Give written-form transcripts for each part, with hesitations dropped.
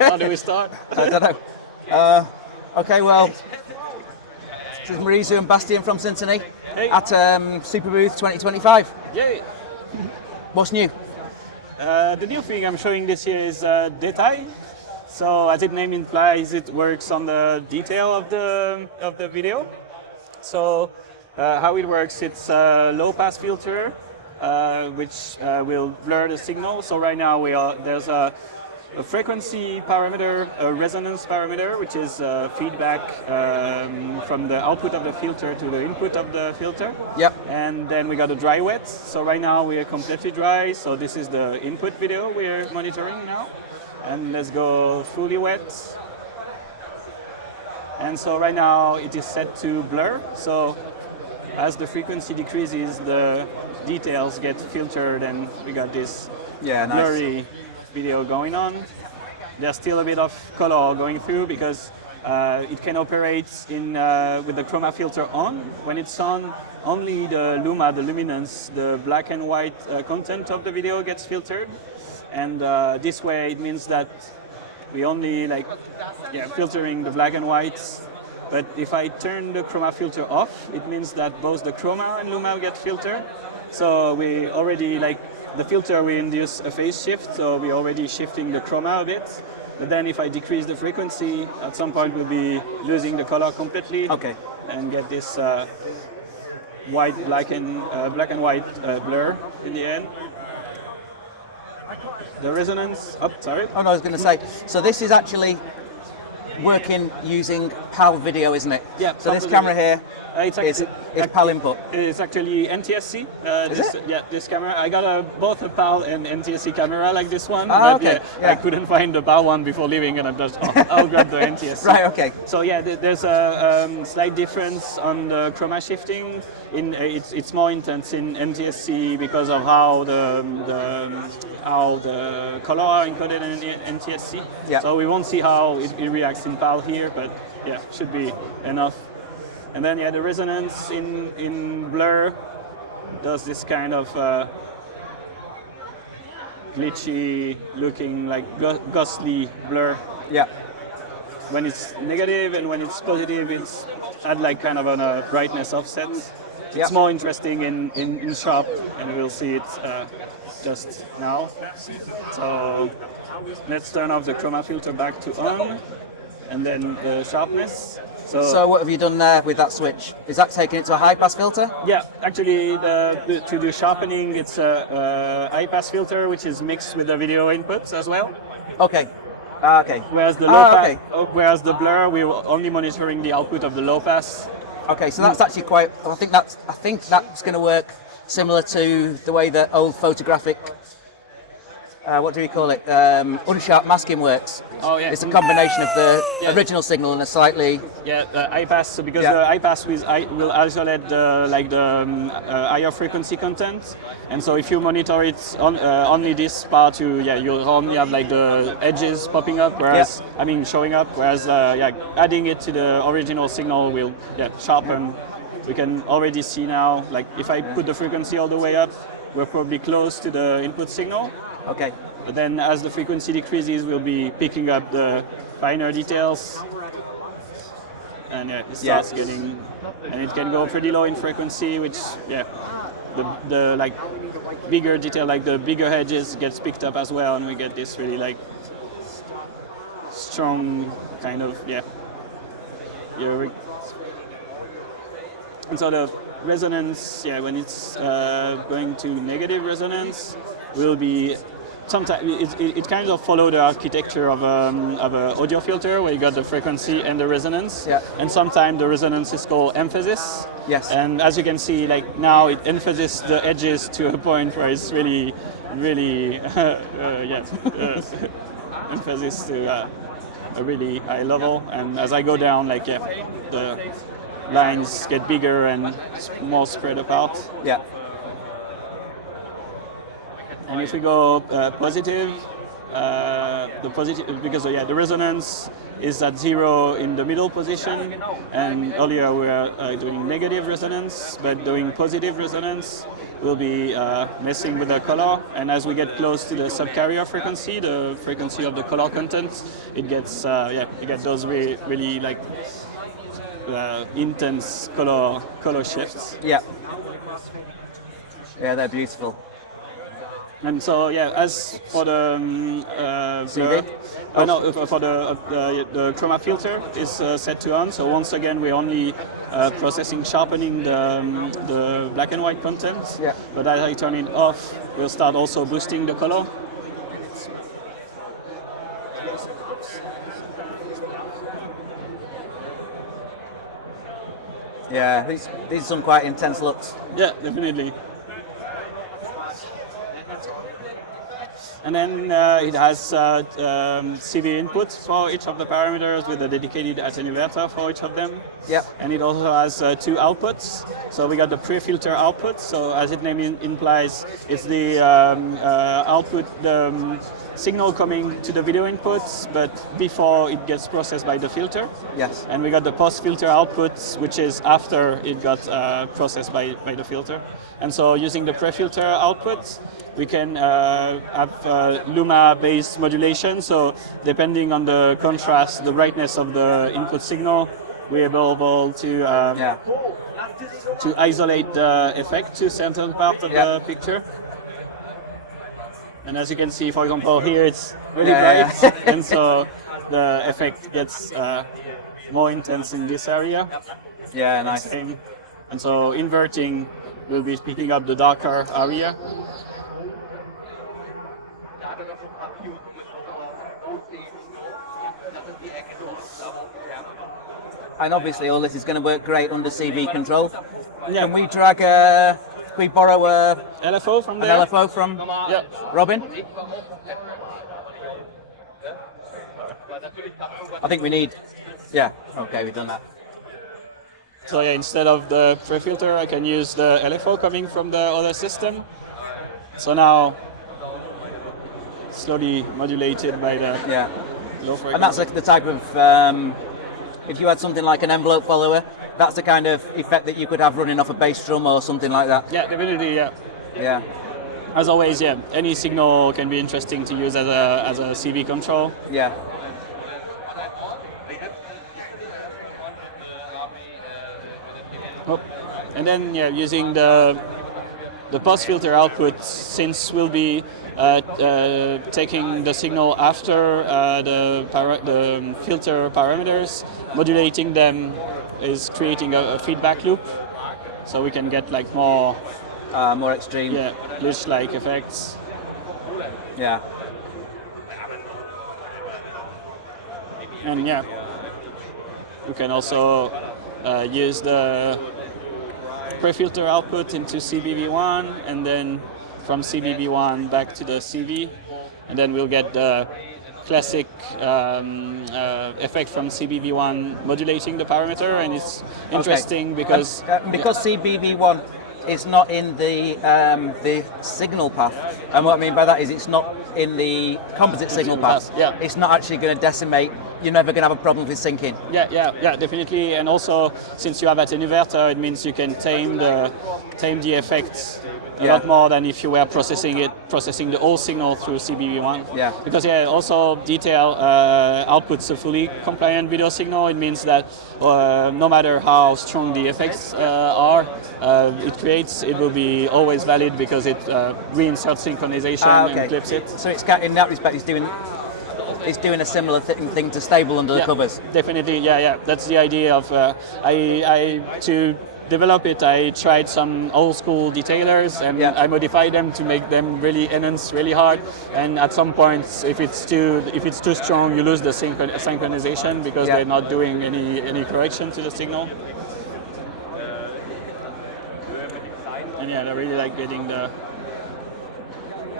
How do we start? I don't know. Okay, well, this is Marizu and Bastien from Syntonie at Superbooth 2025. Yay! What's new? The new thing I'm showing this year is Détail. So as its name implies, it works on the detail of the video. So how it works, it's a low-pass filter which will blur the signal. So right now there's a frequency parameter, a resonance parameter, which is feedback from the output of the filter to the input of the filter. Yep. And then we got a dry wet. So right now we are completely dry. So this is the input video we're monitoring now. And let's go fully wet. And so right now it is set to blur. So as the frequency decreases, the details get filtered, and we got this blurry video going on. There's still a bit of color going through because it can operate with the chroma filter on. When it's on, only the luma, the luminance, the black and white content of the video gets filtered. And this way it means that we only filtering the black and whites. But if I turn the chroma filter off, it means that both the chroma and luma get filtered. So we already the filter, we induce a phase shift, so we're already shifting the chroma a bit. But then if I decrease the frequency, at some point we'll be losing the color completely. Okay. And get this black and white blur in the end. The resonance, sorry. Oh no, I was going to say, so this is actually working using PAL video, isn't it? Yeah. So this camera here is PAL input. It's actually NTSC. Yeah, this camera. I got both a PAL and NTSC camera like this one. But okay. I couldn't find the PAL one before leaving, and I'll grab the NTSC. Right. Okay. So yeah, there's a slight difference on the chroma shifting. It's more intense in NTSC because of how the color are encoded in NTSC. Yeah. So we won't see how it reacts in PAL here, but yeah, should be enough. And then the resonance in blur does this kind of glitchy looking, ghostly blur. Yeah. When it's negative and when it's positive, it's at kind of on a brightness offset. It's more interesting in sharp, and we'll see it just now. So let's turn off the chroma filter back to on, and then the sharpness. So what have you done there with that switch? Is that taking it to a high pass filter? Yeah, actually to do sharpening, it's a high pass filter which is mixed with the video inputs as well. Okay. Okay. Whereas the blur, we're only monitoring the output of the low pass. Okay, so that's actually quite. I think that's going to work similar to the way that old photographic. What do we call it? Unsharp masking works. Oh yeah. It's a combination of the original signal and a slightly. Yeah, the high pass. So because the high pass will isolate the higher frequency content, and so if you monitor it only this part, you'll only have the edges popping up, whereas showing up. Whereas adding it to the original signal will sharpen. We can already see now. If I put the frequency all the way up, we're probably close to the input signal. Okay. But then as the frequency decreases, we'll be picking up the finer details. And it starts getting, and it can go pretty low in frequency, which, the bigger detail, the bigger edges gets picked up as well, and we get this really strong kind of, and so the resonance, when it's going to negative resonance, will be sometimes it kind of follow the architecture of an audio filter where you got the frequency and the resonance. Yeah. And sometimes the resonance is called emphasis. Yes. And as you can see, now it emphasizes the edges to a point where it's really, really, emphasis to a really high level. And as I go down, the lines get bigger and more spread apart. Yeah. And if we go positive, the positive, because the resonance is at 0 in the middle position, and earlier we were doing negative resonance, but doing positive resonance will be messing with the color, and as we get close to the subcarrier frequency, the frequency of the color content, it gets you get those really like intense color shifts. Yeah. Yeah, they're beautiful. And so as for the for the chroma filter is set to on. So once again, we're only sharpening the black and white content. Yeah. But as I turn it off, we'll start also boosting the color. Yeah, these are some quite intense looks. Yeah, definitely. And then it has CV input for each of the parameters with a dedicated attenuator for each of them. Yep. And it also has 2 outputs. So we got the pre-filter output. So as its name implies, it's the output, the signal coming to the video inputs, but before it gets processed by the filter. Yes. And we got the post-filter outputs, which is after it got processed by the filter. And so using the pre-filter outputs, we can have luma-based modulation. So depending on the contrast, the brightness of the input signal, we're able to isolate the effect to certain part of the picture. And as you can see, for example, here it's really bright, and so the effect gets more intense in this area. Yeah, nice. And so inverting will be picking up the darker area. And obviously all this is going to work great under CV control. Yeah. Can we drag can we borrow LFO from there? an LFO from Robin? I think we need, okay, we've done that. So instead of the pre-filter, I can use the LFO coming from the other system. So now, slowly modulated by the low frequency. And that's the type of, if you had something like an envelope follower, that's the kind of effect that you could have running off a bass drum or something like that. Yeah, definitely, Yeah. As always, any signal can be interesting to use as a CV control. Yeah. And then using the post filter output, since we'll be taking the signal after the filter parameters, modulating them is creating a feedback loop, so we can get like more extreme. glitch-like effects. Yeah. And we can also use the pre-filter output into CBV1, and then from CBV1 back to the CV, and then we'll get the classic effect from CBV1 modulating the parameter, and it's interesting because CBV1 is not in the signal path, and what I mean by that is it's not in the composite signal path. Yeah. It's not actually going to decimate. You're never going to have a problem with syncing. Yeah, definitely. And also, since you have an inverter, it means you can tame the effects a lot more than if you were processing the whole signal through CBV1. Yeah. Because also Détail outputs a fully compliant video signal. It means that no matter how strong the effects are, it will be always valid because it reinserts synchronization and clips it. So it's in that respect, it's doing a similar thing to stable under the covers. Definitely, That's the idea of to develop it. I tried some old school detailers and I modified them to make them really enhance really hard. And at some points, if it's too strong, you lose the synchronization because they're not doing any correction to the signal. And I really like getting the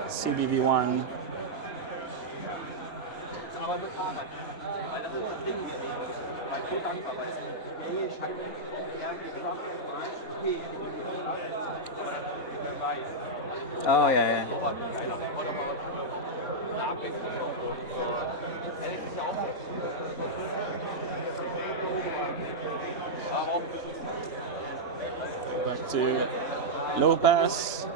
CBV1. Oh yeah. Back to low pass.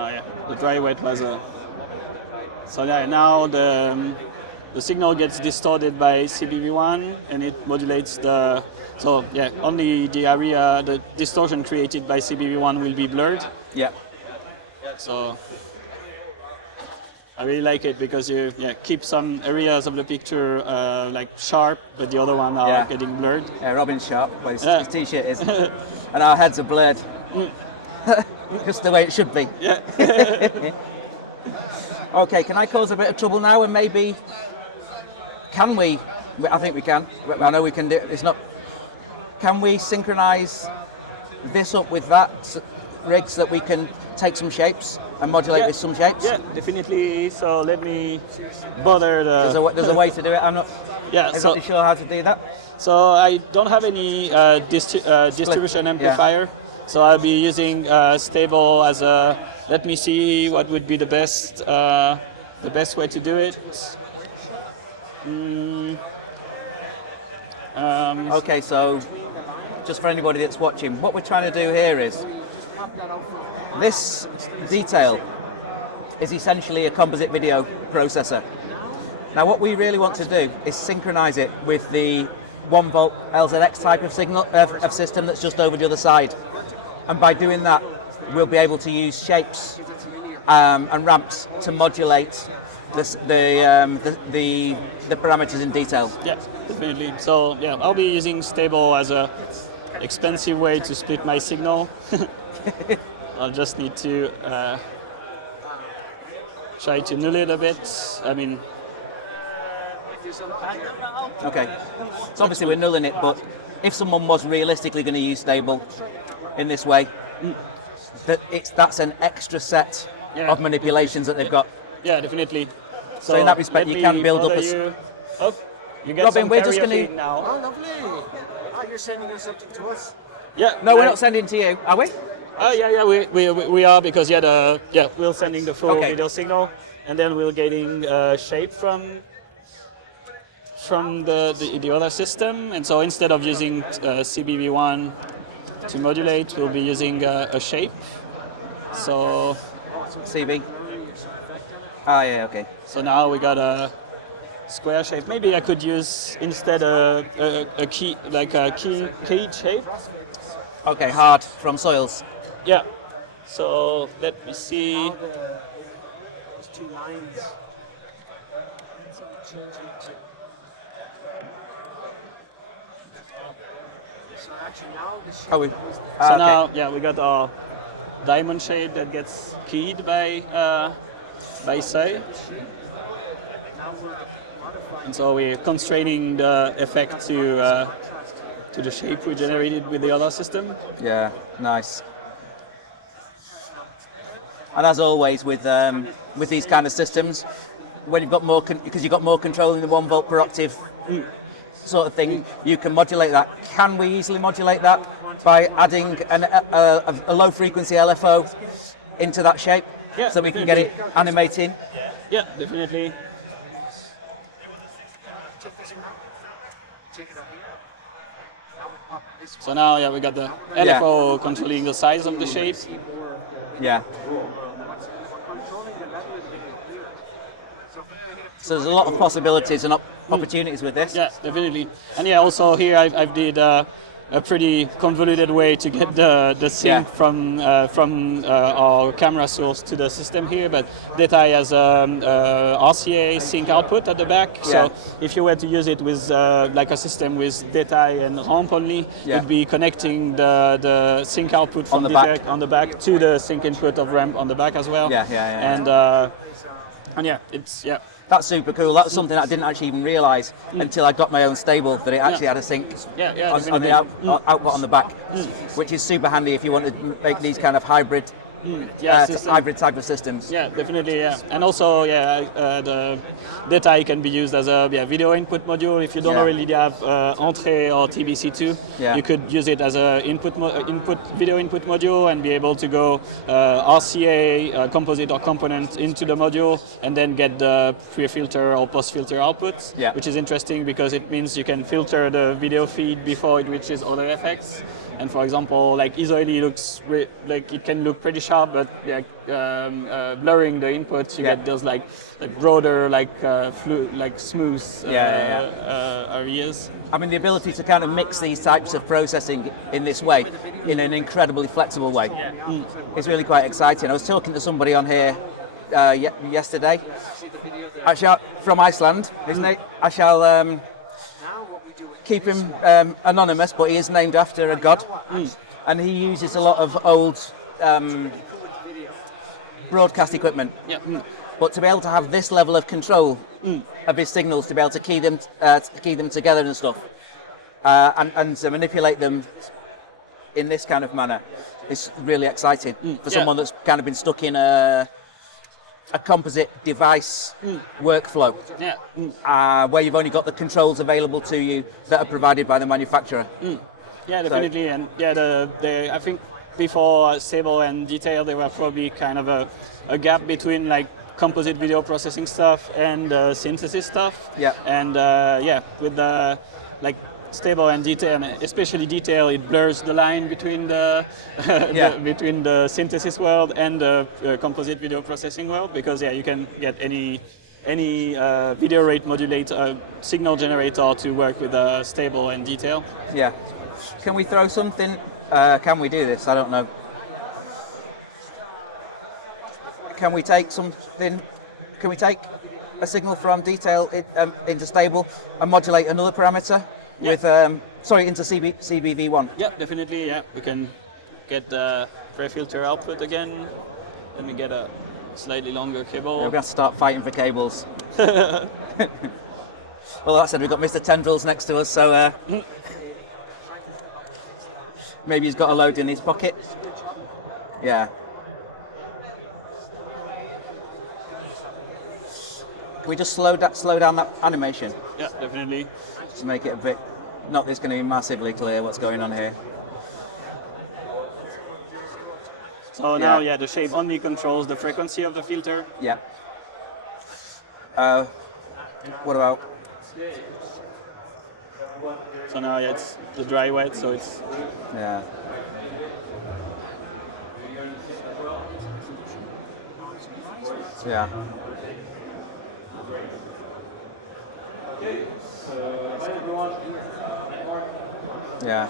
Oh yeah, the dry wet was a. So yeah, now the signal gets distorted by CBV1 and it modulates the. So yeah, only the area, the distortion created by CBV1 will be blurred. Yeah. So I really like it because you keep some areas of the picture like sharp, but the other one are getting blurred. Yeah, Robin's sharp, but his t-shirt is, and our heads are blurred. Just the way it should be. Yeah. Okay, can I cause a bit of trouble now and maybe, can we, I think we can, I know we can do it, it's not, can we synchronize this up with that rig so that we can take some shapes and modulate with some shapes? Yeah, definitely. So let me bother the... There's a way to do it, I'm not exactly sure how to do that. So I don't have any distribution amplifier. So I'll be using stable as a. Let me see what would be the best way to do it. Okay, so just for anybody that's watching, what we're trying to do here is this detail is essentially a composite video processor. Now, what we really want to do is synchronize it with the 1 volt LZX type of signal of system that's just over the other side. And by doing that, we'll be able to use shapes and ramps to modulate the parameters in detail. Yeah, definitely. So yeah, I'll be using stable as a expensive way to split my signal. I'll just need to try to null it a bit. I mean. Okay. So obviously we're nulling it, but if someone was realistically going to use stable in this way, that's an extra set of manipulations that they've got. Yeah, definitely. So in that respect, you can build up a... Oh, you get Robin, some we're just going to... now. Oh, lovely. Oh, you're sending something to us? Yeah. No, we're not sending to you, are we? Oh, yeah, we are, because we're sending the full video signal, and then we're getting shape from the other system, and so instead of using CBV1 to modulate, we'll be using a shape. So CV. Ah, yeah, okay. So now we got a square shape. Maybe I could use instead a key, like a keyed shape. Okay, hard from soils. Yeah. So let me see. There's 2 lines. So actually now this shape Now we got our diamond shape that gets keyed by Sai. And so we're constraining the effect to the shape we generated with the other system. Yeah, nice. And as always with these kind of systems, when you've got more, because you've got more control in the 1 volt per octave sort of thing, you can modulate that. Can we easily modulate that by adding a low frequency LFO into that shape, so we can get it animating? Yeah, definitely. So now, we got the LFO controlling the size of the shape. Yeah. So there's a lot of possibilities and opportunities with this. Yeah, definitely. And also here I've did a pretty convoluted way to get the sync from our camera source to the system here, but Détail has RCA sync output at the back. So if you were to use it with like a system with Détail and ramp only, you'd be connecting the sync output from Détail on the back to the sync input of ramp on the back as well. And it's That's super cool. That's something I didn't actually even realise until I got my own stable, that it actually had a sync on the output on the back, which is super handy if you want to make these kind of hybrid hybrid type of systems. Yeah, definitely. Yeah, and also the Détail can be used as a video input module. If you don't already have Entrée or TBC2, you could use it as a video input module and be able to go RCA, composite or component into the module, and then get the pre-filter or post-filter outputs, which is interesting because it means you can filter the video feed before it reaches other effects. And for example, like easily looks like it can look pretty sharp, but blurring the inputs, you get those like broader, smooth areas. I mean, the ability to kind of mix these types of processing in this way, in an incredibly flexible way, is really quite exciting. I was talking to somebody on here yesterday, from Iceland. I shall keep him anonymous, but he is named after a god, and he uses a lot of old broadcast equipment. But to be able to have this level of control of his signals, to be able to key them together and stuff, and to manipulate them in this kind of manner, is really exciting for someone that's kind of been stuck in a composite device workflow, where you've only got the controls available to you that are provided by the manufacturer. Yeah, definitely. So, and I think before Stable and Detail, there were probably kind of a gap between like composite video processing stuff and synthesis stuff. And with the Stable and Detail, and especially Detail, it blurs the line between the between the synthesis world and the composite video processing world, because you can get any video rate modulator signal generator to work with Stable and Detail. Can we throw something? Can we do this? I don't know. Can we take something? Can we take a signal from Detail into Stable and modulate another parameter? With into CBV1. Yeah, definitely. Yeah, we can get the pre-filter output again. Let me get a slightly longer cable. We're going to start fighting for cables. Well, that said, we've got Mr. Tendrils next to us, so maybe he's got a load in his pocket. Yeah. Can we just slow down that animation? Yeah, definitely. To make it a bit, not that it's going to be massively clear what's going on here. So now, the shape only controls the frequency of the filter. Yeah. What about? So now, it's the dry wet, so it's. Yeah. Yeah. Yeah,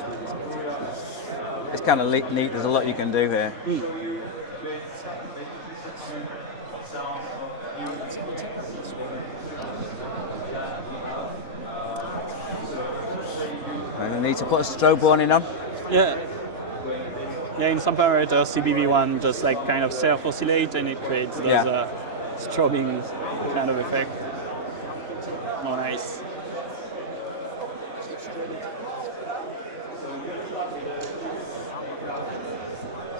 it's kind of neat. There's a lot you can do here. And I need to put a strobe warning on. Yeah, in some parameters, CBV1 just like kind of self-oscillate, and it creates those strobing kind of effect. Oh, nice.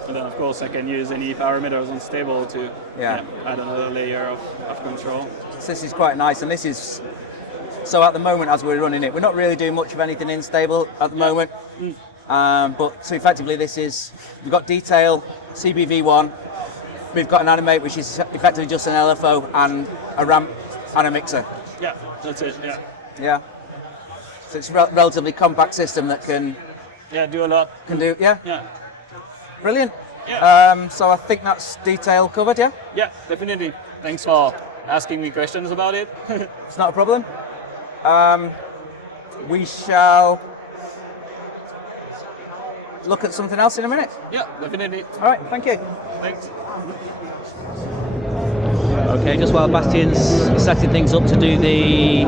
And then, of course, I can use any parameters on Stable to add another layer of control. So this is quite nice, and this is... So at the moment, as we're running it, we're not really doing much of anything in Stable at the moment. But so effectively, this is... We've got Detail, CBV1. We've got an animate, which is effectively just an LFO and a ramp and a mixer. Yeah, that's it, Yeah. So it's a relatively compact system that can... do a lot. Yeah. Brilliant. Yeah. So I think that's Detail covered, yeah? Yeah, definitely. Thanks for asking me questions about it. It's not a problem. We shall look at something else in a minute. Yeah, definitely. All right, thank you. Thanks. Okay, just while Bastien's setting things up to do the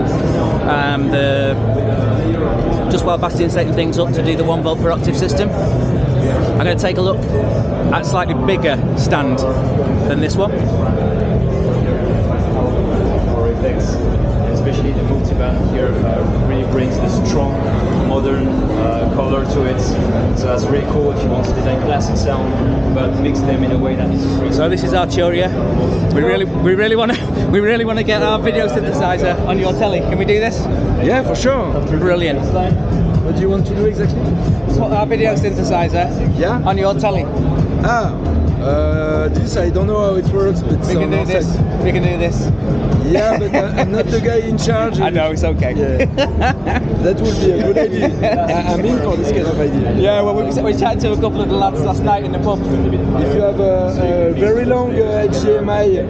1 volt per octave system, I'm going to take a look at a slightly bigger stand than this one. Our effects, especially the multiband here, really brings the strong modern color to it. So that's really cool if you want to design classic sound, but mix them in a way that is free. So this is our Arturia. We really want to get our video synthesizer on your telly. Can we do this? Yeah, for sure. Brilliant. What do you want to do exactly? Put our video synthesizer on your telly. This I don't know how it works, but we can do this. We can do this. Yeah, but I'm not the guy in charge. I know, it's okay. Yeah. That would be a good idea. I'm in for this kind of idea. Yeah, well, we chatted to a couple of the lads last night in the pub. If you have a very long HDMI